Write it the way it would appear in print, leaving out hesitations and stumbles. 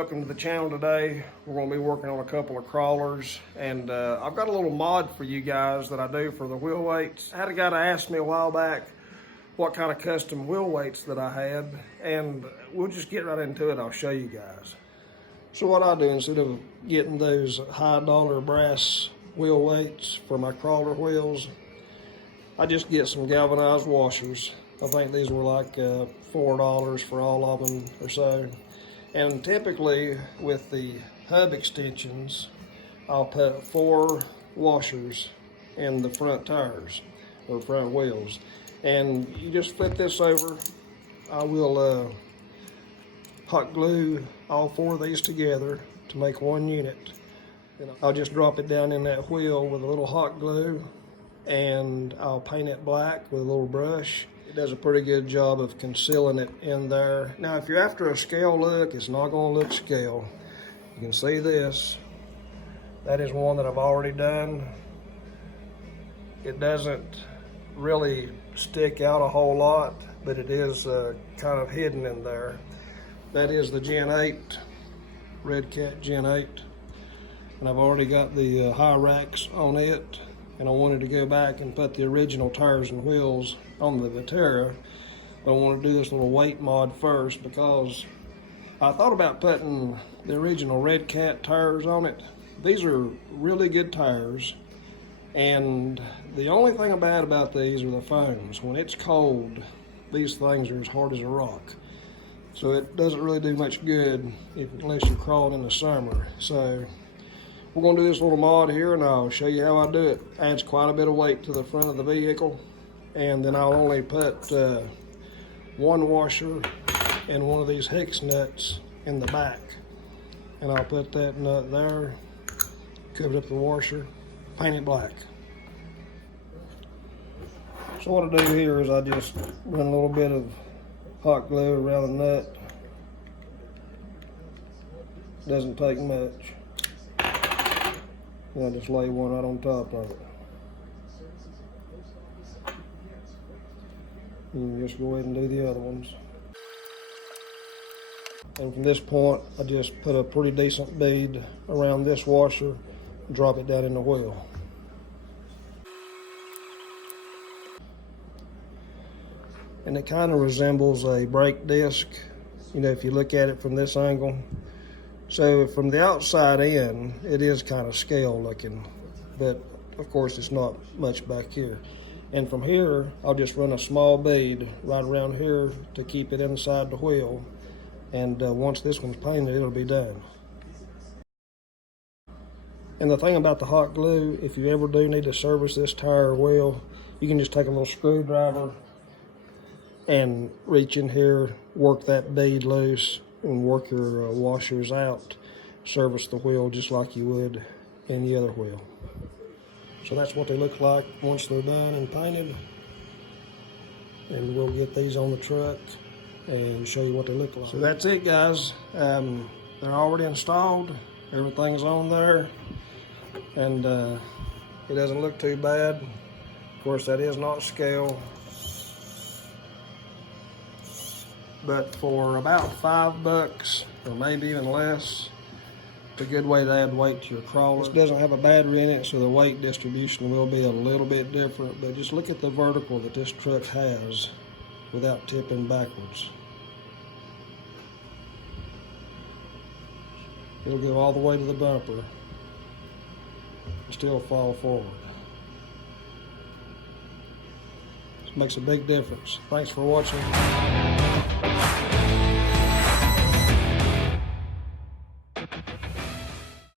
welcome to the channel today. We're going to be working on a couple of crawlers, and I've got a little mod for you guys that I do for the wheel weights. I had a guy to ask me a while back what kind of custom wheel weights that I had, and we'll just get right into it. I'll show you guys. So what I do, instead of getting those high dollar brass wheel weights for my crawler wheels, I just get some galvanized washers. I think these were like $4 for all of them or so. And typically with the hub extensions, I'll put 4 washers in the front tires or front wheels. And you just flip this over. I will hot glue all 4 of these together to make one unit. And I'll just drop it down in that wheel with a little hot glue, and I'll paint it black with a little brush. It does a pretty good job of concealing it in there. Now, if you're after a scale look, it's not going to look scale. You can see this. That is one that I've already done. It doesn't really stick out a whole lot, but it is kind of hidden in there. That is the Gen 8, Red Cat Gen 8. And I've already got the high racks on it. And I wanted to go back and put the original tires and wheels on the Viterra, but I want to do this little weight mod first because I thought about putting the original Red Cat tires on it. These are really good tires, and the only thing bad about these are the foams. When it's cold, these things are as hard as a rock, so it doesn't really do much good unless you're crawling in the summer. So we're going to do this little mod here, and I'll show you how I do it. Adds quite a bit of weight to the front of the vehicle, and then I'll only put 1 washer and one of these hex nuts in the back, and I'll put that nut there, cover up the washer, paint it black. So what I do here is I just run a little bit of hot glue around the nut. Doesn't take much. And I just lay one right on top of it. You can just go ahead and do the other ones. And from this point, I just put a pretty decent bead around this washer and drop it down in the wheel. And it kind of resembles a brake disc, you know, if you look at it from this angle. So from the outside in, it is kind of scale looking, but of course it's not much back here. And from here, I'll just run a small bead right around here to keep it inside the wheel. And once this one's painted, it'll be done. And the thing about the hot glue, if you ever do need to service this tire or wheel, you can just take a little screwdriver and reach in here, work that bead loose, and work your washers out, service the wheel just like you would any other wheel. So that's what they look like once they're done and painted. And we'll get these on the truck and show you what they look like. So that's it, guys. They're already installed. Everything's on there, and it doesn't look too bad. Of course, that is not scale. But for about $5, or maybe even less, it's a good way to add weight to your crawler. This doesn't have a battery in it, so the weight distribution will be a little bit different, but just look at the vertical that this truck has without tipping backwards. It'll go all the way to the bumper and still fall forward. This makes a big difference. Thanks for watching.